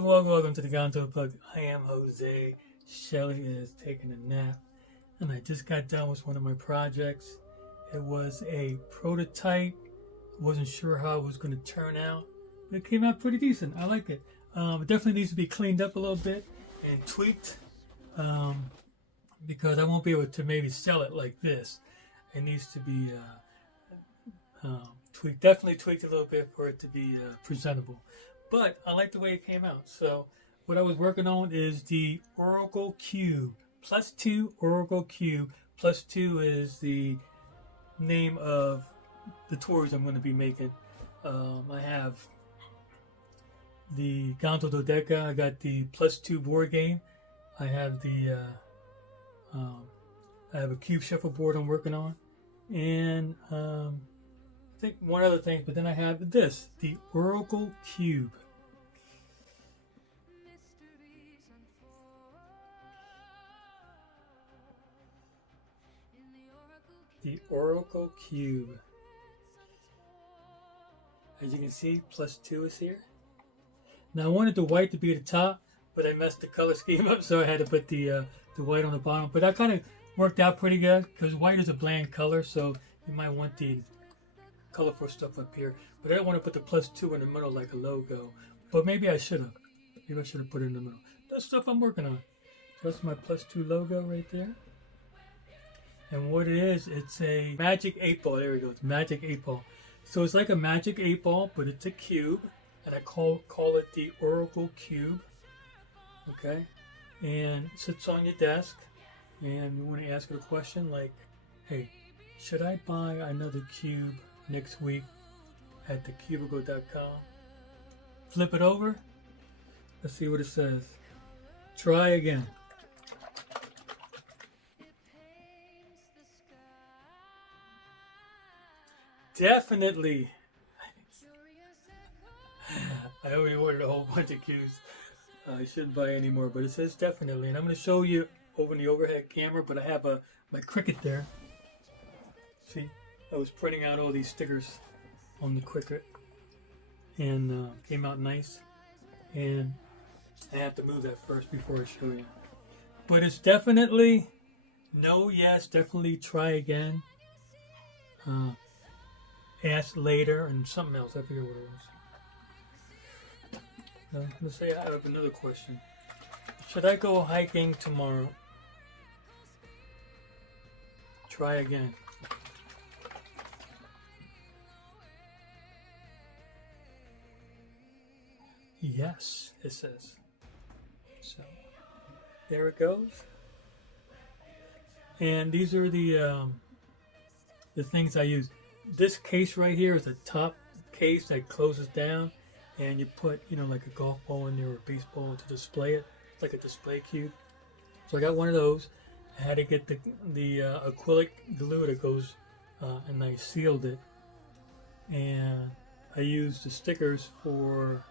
Welcome to the Gonzo Plug. I am Jose. Shelly is taking a nap, and I just got done with one of my projects. It was a prototype. Wasn't sure how it was going to turn out, but it came out pretty decent. I like it. It definitely needs to be cleaned up a little bit and tweaked, because I won't be able to maybe sell it like this. It needs to be tweaked, definitely tweaked a little bit for it to be presentable. But I like the way it came out. So what I was working on is the Oracle Cube. +2 Oracle Cube. +2 is the name of the tours I'm going to be making. I have the Gonzo Dodeca. I got the +2 board game. I have the I have a cube shuffleboard I'm working on, and I think one other thing. But then I have this, the Oracle Cube. The Oracle Cube. As you can see, +2 is here. Now I wanted the white to be at the top, but I messed the color scheme up, so I had to put the white on the bottom. But that kind of worked out pretty good, because white is a bland color, so you might want the colorful stuff up here. But I don't want to put the +2 in the middle like a logo. But maybe I should have. Maybe I should have put it in the middle. That's stuff I'm working on. So that's my +2 logo right there. And what it is, it's a magic 8-ball. There we go. It's magic 8-ball. So it's like a magic 8-ball, but it's a cube. And I call it the Oracle Cube. Okay? And it sits on your desk. And you want to ask it a question like, hey, should I buy another cube next week at thecubicle.com? Flip it over. Let's see what it says. Try again. Definitely. I already ordered a whole bunch of cubes. I shouldn't buy any more, but it says definitely. And I'm going to show you over the overhead camera, but I have my Cricut there. See, I was printing out all these stickers on the Cricut, and came out nice. And I have to move that first before I show you. But it's definitely no, yes, definitely try again. Ask later, and something else. I forget what it was. Let's say I have another question. Should I go hiking tomorrow? Try again. Yes, it says. So there it goes. And these are the things I use. This case right here is a top case that closes down, and you put, like a golf ball in there or a baseball to display it. It's like a display cube. So I got one of those. I had to get the acrylic glue that goes, and I sealed it. And I used the stickers for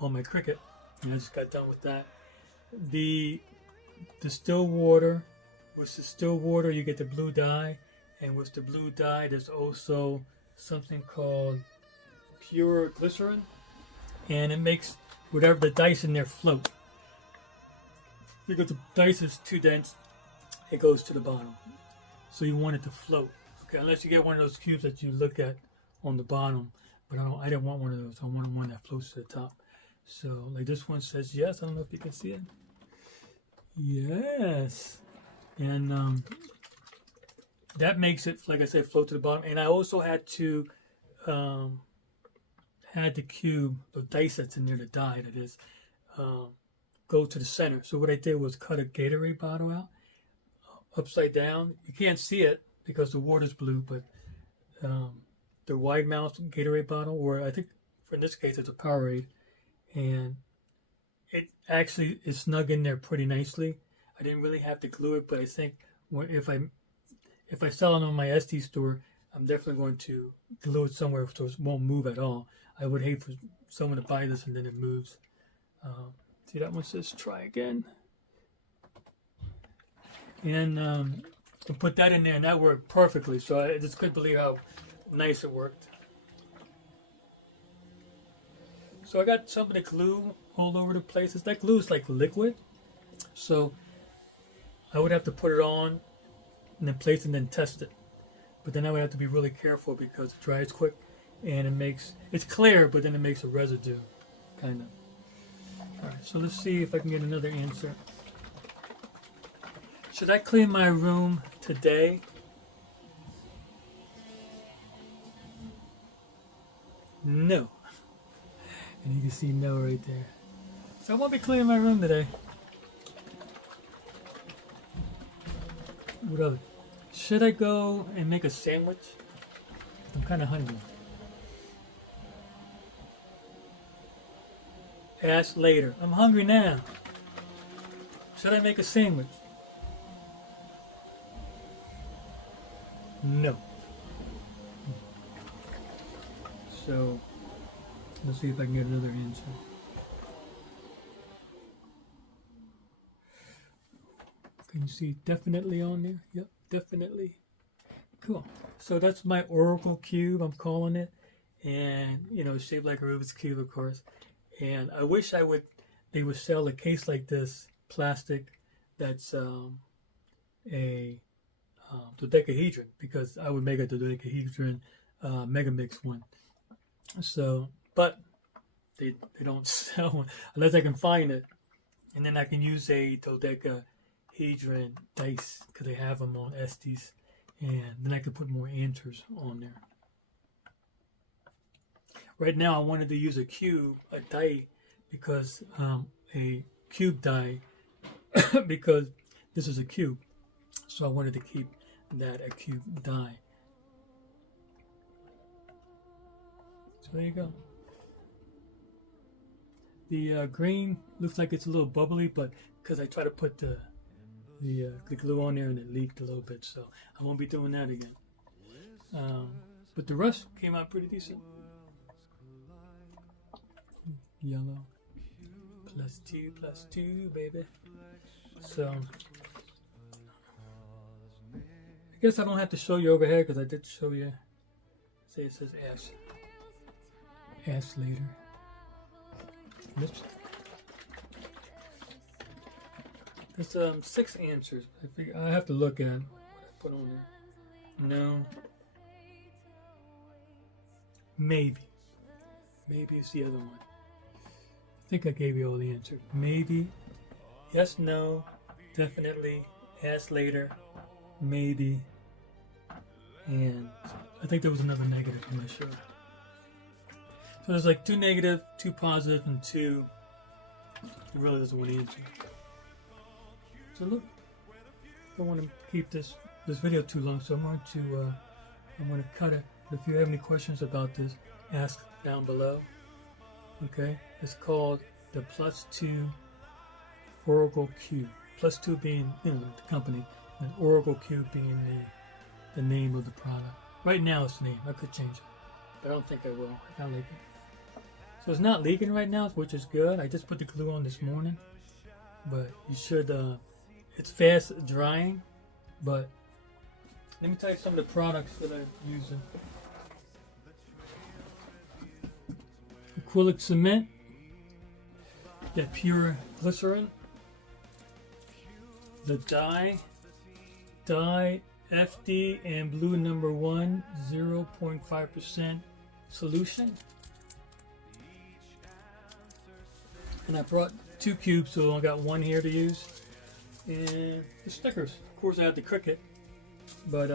on my Cricut, and I just got done with that. The still water. With the still water, you get the blue dye. And with the blue dye, there's also something called pure glycerin. And it makes whatever the dice in there float. Because the dice is too dense, it goes to the bottom. So you want it to float. Okay, unless you get one of those cubes that you look at on the bottom. But I didn't want one of those. I wanted one that floats to the top. So like this one says yes. I don't know if you can see it. Yes. And that makes it, like I said, float to the bottom. And I also had to had the cube, the dice that's in there, the die that is, go to the center. So what I did was cut a Gatorade bottle out upside down. You can't see it because the water's blue, but the wide mouth Gatorade bottle, or I think for in this case it's a Powerade, and it actually is snug in there pretty nicely. I didn't really have to glue it, but I think if I sell it on my Etsy store, I'm definitely going to glue it somewhere so it won't move at all. I would hate for someone to buy this and then it moves. See, that one says try again. And I put that in there, and that worked perfectly. So I just couldn't believe how nice it worked. So I got some of the glue all over the place. That glue is like liquid, so I would have to put it on and then place it and then test it. But then I would have to be really careful because it dries quick and it's clear, but then it makes a residue, kind of. All right, so let's see if I can get another answer. Should I clean my room today? No. And you can see no right there. So I won't be cleaning my room today. What other? Should I go and make a sandwich? I'm kind of hungry. Ask later. I'm hungry now. Should I make a sandwich? No. So, let's see if I can get another answer. Can you see definitely on there? Yep, definitely. Cool. So that's my Oracle Cube, I'm calling it. And, you know, it's shaped like a Rubik's Cube, of course. And I wish they would sell a case like this, plastic, that's a dodecahedron, because I would make a dodecahedron Megamix one. So, but they don't sell one unless I can find it, and then I can use a dodecahedron dice because they have them on Estes, and then I can put more answers on there. Right now, I wanted to use a die, because a cube die, because this is a cube, so I wanted to keep that a cube die. So there you go. The green looks like it's a little bubbly, but because I tried to put the glue on there and it leaked a little bit, so I won't be doing that again. But the rest came out pretty decent. Yellow. +2, baby. So I guess I don't have to show you over here because I did show you. Say it says ash. Ash later. Oops. There's 6 answers. I have to look at what I put on there. No. Maybe. Maybe it's the other one. I think I gave you all the answers. Maybe. Yes, no. Definitely. Ask later. Maybe. And I think there was another negative. I'm not sure. So there's like 2 negative, 2 positive, and 2. It really doesn't want to answer. So look, I don't want to keep this video too long, so I'm going to cut it. If you have any questions about this, ask down below. Okay, it's called the +2 Oracle Cube. +2 being, you know, the company, and Oracle Cube being the name of the product. Right now it's the name. I could change it, but I don't think I will. I don't like it. So it's not leaking right now, which is good. I just put the glue on this morning, but you should. It's fast drying, but let me tell you some of the products that I'm using. Acrylic cement, that pure glycerin, the dye FD and blue number 1 0.5% solution, and I brought 2 cubes, so I got 1 here to use, and the stickers. Of course I have the Cricut, but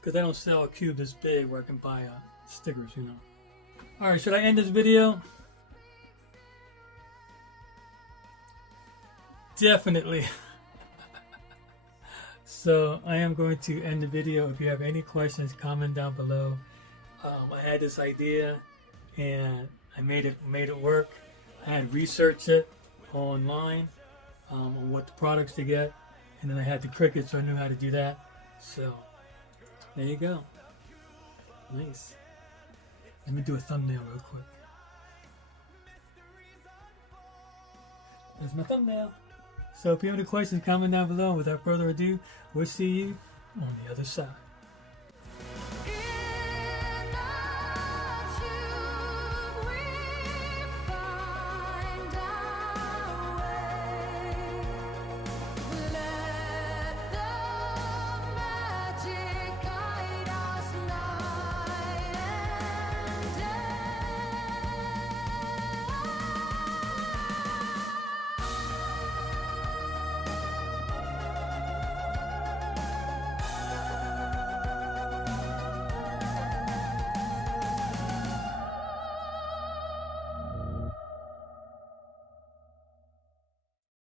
because I don't sell a cube this big where I can buy stickers, you know. Alright, should I end this video? Definitely. So I am going to end the video. If you have any questions, comment down below. I had this idea and I made it work. I had researched it online on what the products to get, and then I had the Cricut, so I knew how to do that. So there you go. Nice. Let me do a thumbnail real quick. There's my thumbnail. So if you have any questions, comment down below. Without further ado, we'll see you on the other side.